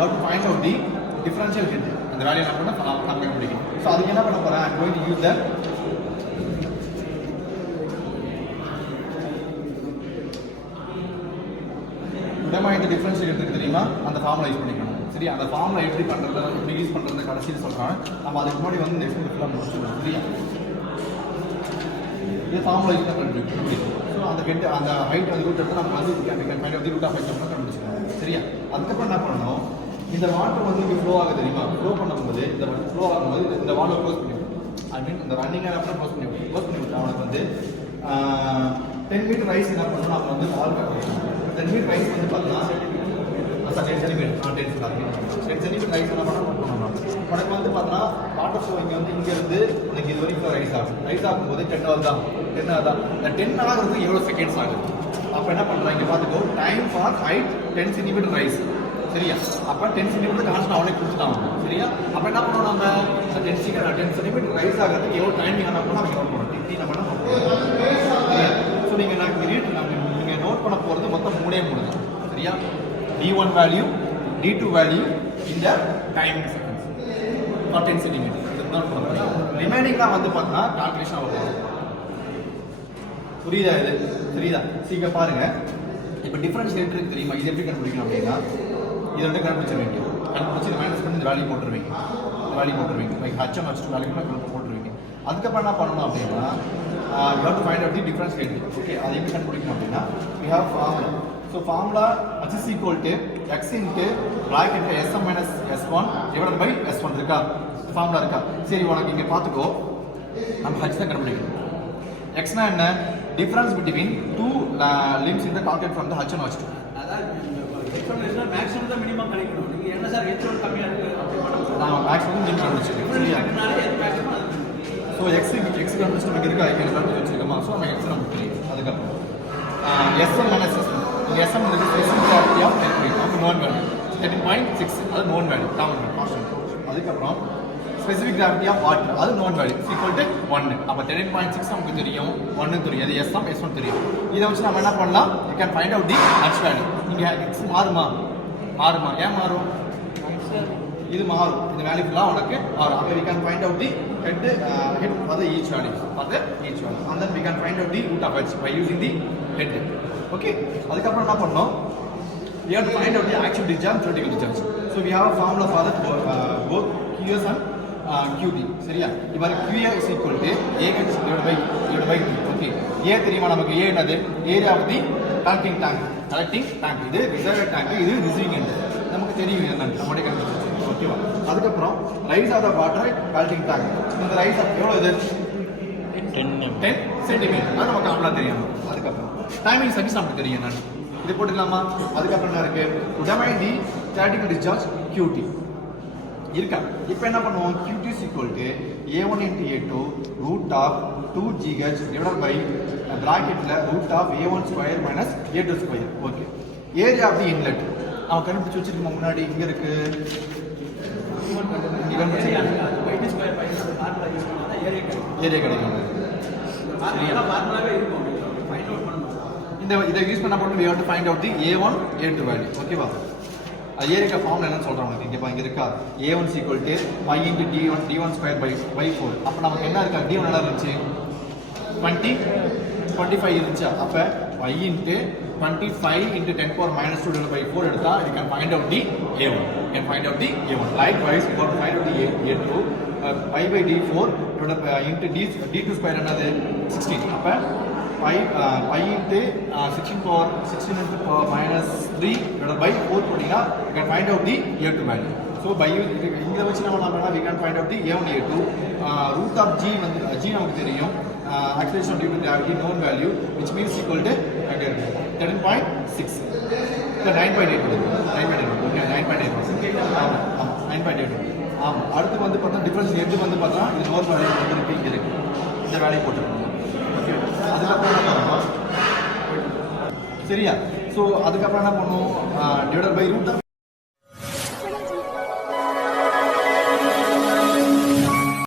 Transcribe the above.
you have to find out the differential head. அந்த வேலையை நான் பண்ண நான் கண்டுபிடிக்கணும். ஸோ அதுக்கு என்ன பண்ண போகிறேன், I'm going to use the விடமாக இந்த டிஃப்ரென்ஷியல் எடுத்துக்கு தெரியுமா அந்த ஃபார்முலா யூஸ் பண்ணிக்கணும். சரி, அந்த ஃபார்முலா எப்படி பண்ணுறது எப்படி யூஸ் பண்ணுறது கடைசியில் சொல்கிறேன். நம்ம அதுக்கு முன்னாடி வந்து இந்த எக்ஸ்பிள் ஃபுல்லாக முடிச்சுக்கணும். சரியா, இது ஃபார்முலா யூஸ் பண்ணி ஸோ அந்த ஹெட் அந்த ஹைட் வந்து ரூட் எடுத்து நம்ம வந்து find of the root of height கண்டுபிடிச்சிக்கணும். சரியா, அதுக்கப்புறம் என்ன பண்ணணும், இந்த வாட்டர் வந்து இங்கே ஃப்ளோ ஆக தெரியுமா, ஃப்ளோ பண்ணும்போது இந்த ஃப்ளோ ஆகும்போது இந்த வாட்டர் க்ளோஸ் பண்ணி ஐ மீன் இந்த ரன்னிங் ஆகிறப்ப க்ளோஸ் பண்ணி விட்டு அவனுக்கு வந்து 10 மீட்டர் ரைஸ் என்ன பண்ணணும், நம்ம வந்து வால் கட்டணும். 10 மீட்டர் ரைஸ் வந்து பார்த்தீங்கன்னா 10 சென்டிமீட்டர் 10 சென்டிமீட்டர் ரைஸ் என்ன பண்ணணும் உனக்கு வந்து பார்த்தீங்கன்னா வாட்டர் ஃப்ளோ இங்கே வந்து இங்கேருந்து உனக்கு இது வரைக்கும் ரைஸ் ஆகும். ரைஸ் ஆகும்போது 10 ஹவர் தான் இந்த 10 ஆகிறதுக்கு எவ்வளோ செகண்ட்ஸ் ஆகுது. அப்போ என்ன பண்ணுறாங்க இங்கே பார்த்துக்கோ, time for height 10 centimetre rise. சரியா, அப்போ 10 சென்டிமீட்டர் கான்ஸ்ட் அவனே கொடுத்துட்டான். சரியா, அப்போ என்ன பண்ணணும், நம்ம 10 சென்டிமீட்டர் ரைஸ் ஆகிறதுக்கு எவ்வளோ டைமிங் என்ன பண்ணணும் அவங்க நோட் பண்ணணும். டி நம்ம என்ன பண்ணணும். ஸோ நீங்கள் நீங்கள் நோட் பண்ண போகிறது மொத்தம் 3 தான். சரியா, D1 வேல்யூ D2 வேல்யூ இந்த டைம் செகண்ட்ஸ் ஃபார் 10 சென்டிமீட்டர் இதுதான் பண்ண போகிறோம். ரிமைனிங்லாம் வந்து பார்த்தீங்கன்னா கால்குலேஷன் ஆகும். புரியுதா இது? சரிதா, சீக்கிரம் பாருங்க. இப்போ டிஃபரன்ஸ் ரேட் இருக்கு தெரியுமா, இது எப்படி கண்டுபிடிக்கணும் அப்படின்னா இதை வந்து கண்டுபிடிச்சிருவீங்க. கண்டுபிடிச்சி மைனஸ் பண்ணி இந்த வேல்யூ போட்டுருவீங்க. லைக் ஹச்எம் ஹச்2 வேல்யூ போட்டுருவீங்க. அதுக்கப்புறம் என்ன பண்ணணும் அப்படின்னா you have to find out the difference rate. Okay, அதை எப்படி கண்டுபிடிக்கணும் அப்படின்னா we have formula. So formula h is equal to x into bracket sm minus s1 divided by s1 இருக்கா, ஃபார்முலா இருக்கா. சரி, உனக்கு இங்கே பார்த்துக்கோ, நம்ம h தான் கண்டுபிடிக்கணும். xனா என்ன, difference between 2 limbs in the calculate from the h and h2. அதான் டிஃபரன்ஸ்னா மேக்ஸிமம் தான் மினிமம் கணக்கிடணும். நீங்க என்ன சார் h1 கம்மியா இருக்கு அப்படி பண்ணணும். நான் மேக்ஸிமம் மினிமம் கண்டுபிடிச்சிருக்கேன். சரியா, ஸோ எக்ஸ் கண்டுபிடிச்சு நமக்கு இருக்கா, இங்கே கண்டுபிடிச்சு வச்சிருக்கோமா. ஸோ நம்ம எக்ஸ் நமக்கு தெரியும். அதுக்கப்புறம் எஸ்எம் மைனஸ் எஸ்எம் வந்து ஸ்பெசிஃபிக் கிராவிட்டி ஆஃப் நமக்கு நோன் வேல்யூ 13.6 அது நோன் வேல்யூ காமன் கான்ஸ்டன்ட். அதுக்கப்புறம் ஸ்பெசிஃபிக் கிராவிட்டி ஆஃப் வாட்டர் அது நோன் வேல்யூ ஈக்குவல் டு 1. அப்போ 13.6 நமக்கு தெரியும், 1 தெரியும், அது எஸ்எம் S1 தெரியும். இதை வச்சு நம்ம என்ன பண்ணலாம், you can find out the H value. இங்கே எக்ஸ் மாறுமா, ஏன் மாறும், இது மாறும், இந்த வேல்யூ ஃபுல்லாக உனக்கு மாறும். அப்போ we can find out the head for the each value and then we can find out the root of h by using the head. Okay, அதுக்கப்புறம் என்ன பண்ணோம், we have to find out the active discharge, theoretical discharge. So we have a formula for that both QS and QT. சரியா, இப்போ QA is equal to AH divided by T. Okay, A தெரியுமா நமக்கு, A என்னது, area of the collecting tank. இது reservoir tank, இது receiving end. நமக்கு தெரியும் என்னன்னு நம்மளே கண்டுபிடிச்சோம். ஓகேவா, அதுக்கப்புறம் rise of the water collecting tank. இந்த ரைஸ் எவ்வளோ இது 10 சென்டிமீட்டர், அது நமக்கு காமனாக தெரியும். அதுக்கப்புறம் டைமிங் சர்வீஸ் நமக்கு தெரியும் என்னன்னு, இது போட்டுக்கலாமா. அதுக்கப்புறம் என்ன இருக்கு, உடமை தி theoretical discharge QT இருக்கா. இப்போ என்ன பண்ணுவோம், QT is equal to A1 into A2 root of 2GH divided by bracketல root of A1 square minus A2 square. Okay, area of the inlet அவன் கண்டுபிடிச்சு வச்சிருக்கோம் முன்னாடி, இங்கே இருக்கு. ஏரியா கிடைக்கும். இதை யூஸ் பண்ண போட்டு we have to find out the A1 A2 value. ஓகேவா, ஏரியா ஃபார்ம்ல என்னன்னு சொல்றாங்க இங்க இருக்கா, A1 is equal to pi into D1 square by 4. அப்ப நமக்கு என்ன இருக்கா, D1 என்ன இருந்துச்சு 25 இருந்துச்சு. அப்ப pi into 25 into 10 power minus 2 divided by 4 எடுத்தா you can find out the A1. Likewise we got to find out the A2 pi by D4 into D2 square என்னது 16. அப்ப pi into 16 into power minus 3 divided by 4 போட்டீங்கன்னா you can find out the A2 value. So by இங்க வச்சு நம்ம we can find out the A1 A2 root of G வந்து G நமக்கு தெரியும், acceleration due to gravity known value which means equal to 13.6. So 9.8 okay 9.8 ஆமாம். அடுத்து வந்து பார்த்தா டிஃபரன்ஸ் எது வந்து பார்த்தா இது நோர் வேல்யூ வந்து இங்கே இருக்கு, இந்த வேல்யூ போட்டுருக்கோம். ஓகே, அதுக்கப்புறம் என்ன பண்ணுவோம், சரியா. ஸோ அதுக்கப்புறம் என்ன பண்ணுவோம், டிவைடட் பை ரூட்